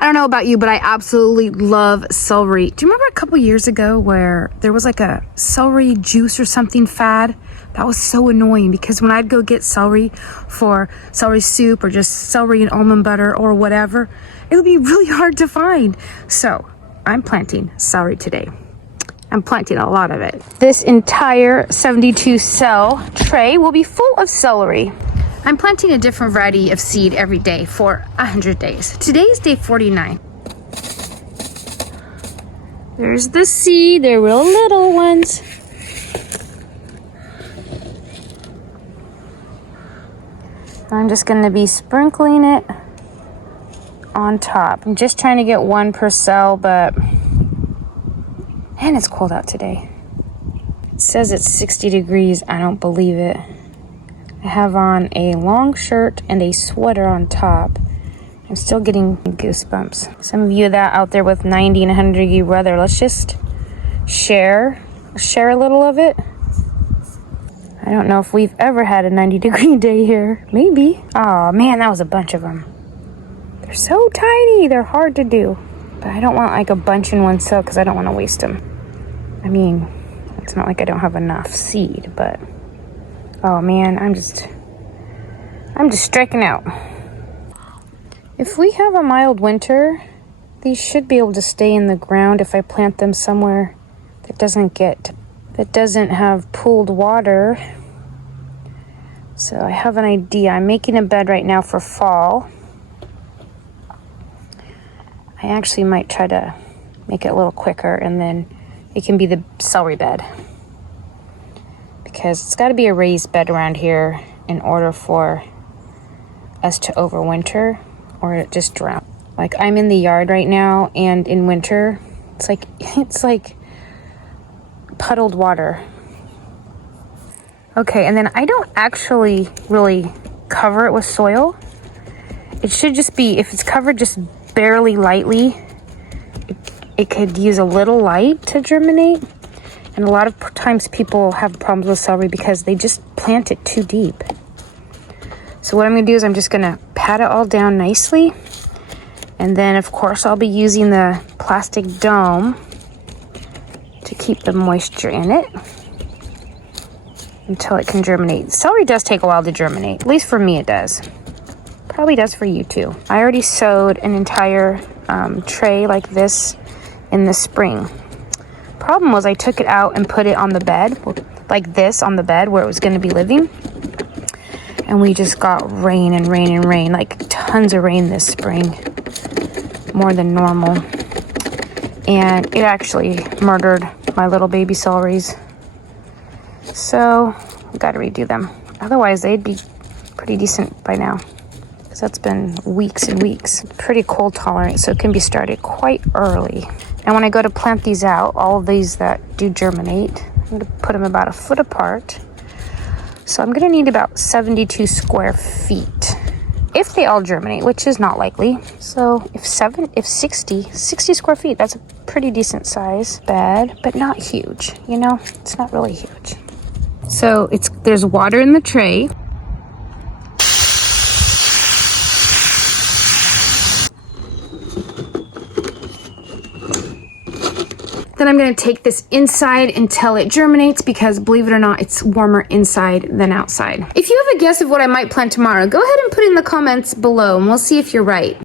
I don't know about you, but I absolutely love celery. Do you remember a couple years ago where there was like a celery juice or something fad? That was so annoying because when I'd go get celery for celery soup or just celery and almond butter or whatever, it would be really hard to find. So I'm planting celery today. I'm planting a lot of it. This entire 72 cell tray will be full of celery. I'm planting a different variety of seed every day for 100 days. Today is day 49. There's the seed, they're real little ones. I'm just gonna be sprinkling it on top. I'm just trying to get one per cell, but man, it's cold out today. It says it's 60 degrees. I don't believe it. I have on a long shirt and a sweater on top. I'm still getting goosebumps. Some of you that out there with 90 and 100 degree weather, let's just share a little of it. I don't know if we've ever had a 90 degree day here. Maybe. Oh man, that was a bunch of them. They're so tiny, they're hard to do. But I don't want like a bunch in one cell because I don't want to waste them. I mean, it's not like I don't have enough seed, but oh man, I'm just striking out. If we have a mild winter, these should be able to stay in the ground if I plant them somewhere that doesn't have pooled water. So I have an idea. I'm making a bed right now for fall. I actually might try to make it a little quicker and then it can be the celery bed. Because it's got to be a raised bed around here in order for us to overwinter or it just drown. Like I'm in the yard right now and in winter, it's like puddled water. Okay, and then I don't actually really cover it with soil. It should just be, if it's covered just barely lightly, it could use a little light to germinate. And a lot of times people have problems with celery because they just plant it too deep. So what I'm gonna do is I'm just gonna pat it all down nicely. And then of course I'll be using the plastic dome to keep the moisture in it until it can germinate. Celery does take a while to germinate, at least for me it does. Probably does for you too. I already sowed an entire tray like this in the spring. Problem was I took it out and put it on the bed, like this on the bed where it was going to be living. And we just got rain and rain and rain, like tons of rain this spring, more than normal. And it actually murdered my little baby celeries. So we got to redo them. Otherwise they'd be pretty decent by now. Because that's been weeks and weeks. Pretty cold tolerant, so it can be started quite early. And when I go to plant these out, all of these that do germinate, I'm going to put them about a foot apart. So I'm going to need about 72 square feet. If they all germinate, which is not likely. So if 60 square feet, that's a pretty decent size bed, but not huge, you know? It's not really huge. So there's water in the tray. Then I'm going to take this inside until it germinates because believe it or not, it's warmer inside than outside. If you have a guess of what I might plant tomorrow, go ahead and put it in the comments below and we'll see if you're right.